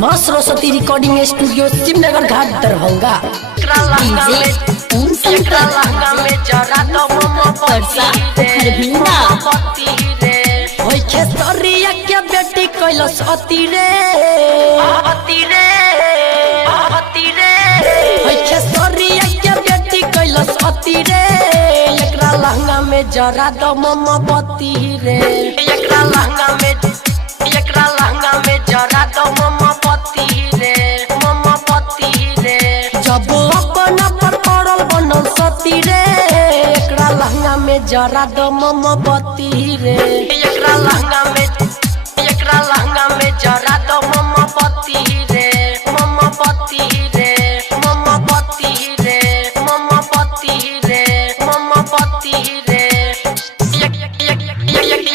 माँ Saraswati recording studio Shivnagar घाट दरभंगा। खेसरिया के बेटी कैलस अति रे खेसरिया के बेटी कैलस अति रे एकरा लहंगा में जरा दो मोमबत्ती रे एकरा लहंगा में जरा दो मोमबत्ती रे जब अपना पर पड़ल बनल सती रे एकरा लहंगा में जरा दो मोमबत्ती रे एकरा लहंगा में जरा दो मोमबत्ती रे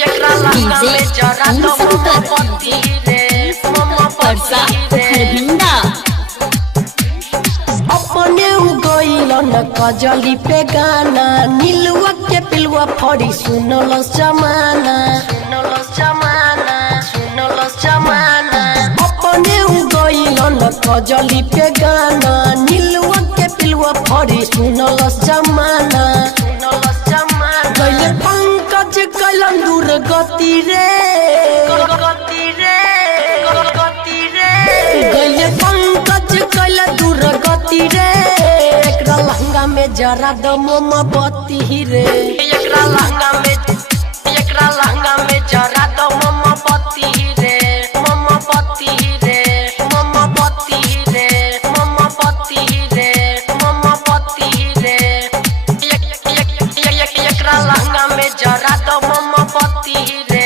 एकरा लहंगा में जरा दो मोमबत्ती रे अपने उगइल न कजली पे गाना नीलुआ के पिलुआ फड़ी सुनल जमाना अपने उगइल न कजली पे गाना नीलुआ के पिलुआ फड़ी सुनल जमाना गइले पंकज कैलन दूर गति रे गइले पंकज कैलन दूर गति रे एकरा लहंगा में जरा दो मोमबत्ती रे एकरा लहंगा में जरा दो मोमबत्ती रे एकरा लहंगा में जरा दो मोमबत्ती रे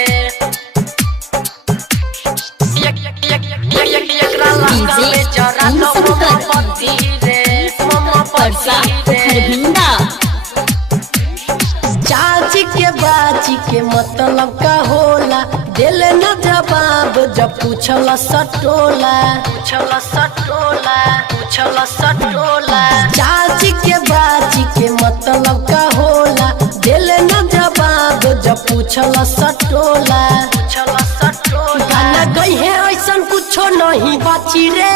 एकरा लहंगा में जरा दो मोमबत्ती रे चाची के बाची के मतलब का होला दिल न जवाब जब पूछल सटोला चाची के बाची के मतलब का होला दिल न जवाब जब पूछल सटोला गाना गई है ऐसा कुछो नहीं बाची रे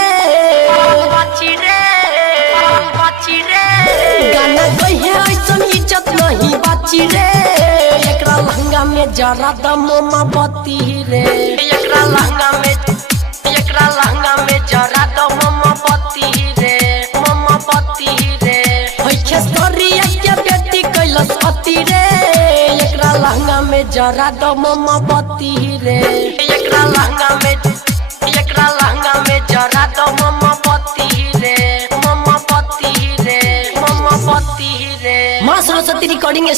गाना गई है ऐसा इज्जत नहीं बाची रे एकरा लहंगा में जरा दो मोमबत्ती रे एकरा लहंगा में जरा दो मोमबत्ती रे खेसरिया के बेटी कैलस अति रे एकरा लहंगा में जरा दो मोमबत्ती रे एकरा लहंगा में जरा दो मोमबत्ती रे माँ सरस्वती रिकॉर्डिंग